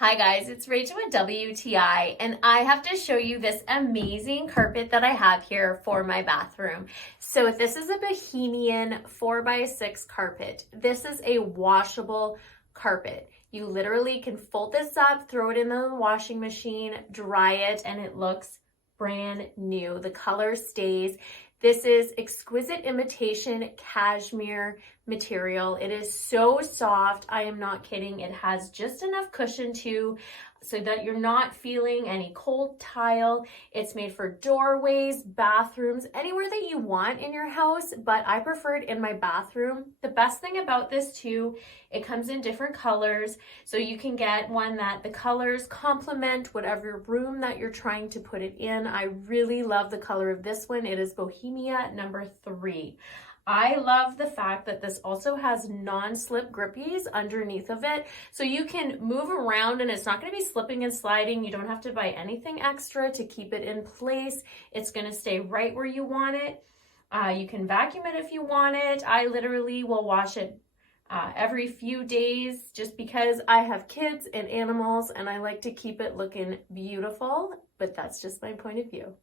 Hi guys, it's Rachel with WTI, and I have to show you this amazing carpet that I have here for my bathroom. So this is a Bohemian 4x6 carpet. This is a washable carpet. You literally can fold this up, throw it in the washing machine, dry it, and it looks brand new. The color stays. This is exquisite imitation cashmere material. It is so soft. I am not kidding. It has just enough cushion too, so that you're not feeling any cold tile. It's made for doorways, bathrooms, anywhere that you want in your house, but I prefer it in my bathroom. The best thing about this too, it comes in different colors, so you can get one that the colors complement whatever room that you're trying to put it in. I really love the color of this one. It is Bohemia number 3. I love the fact that this also has non-slip grippies underneath of it, so you can move around and it's not going to be slipping and sliding. You don't have to buy anything extra to keep it in place. It's going to stay right where you want it. You can vacuum it if you want it. I literally will wash it every few days just because I have kids and animals and I like to keep it looking beautiful, but that's just my point of view.